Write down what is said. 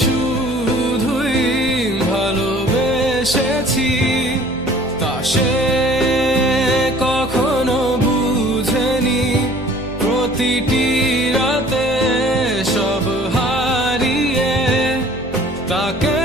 শুধুই ভালোবেসেছি, তা সে কখনো বুঝেনি। প্রতিটি রাতে সব হারিয়ে তাকে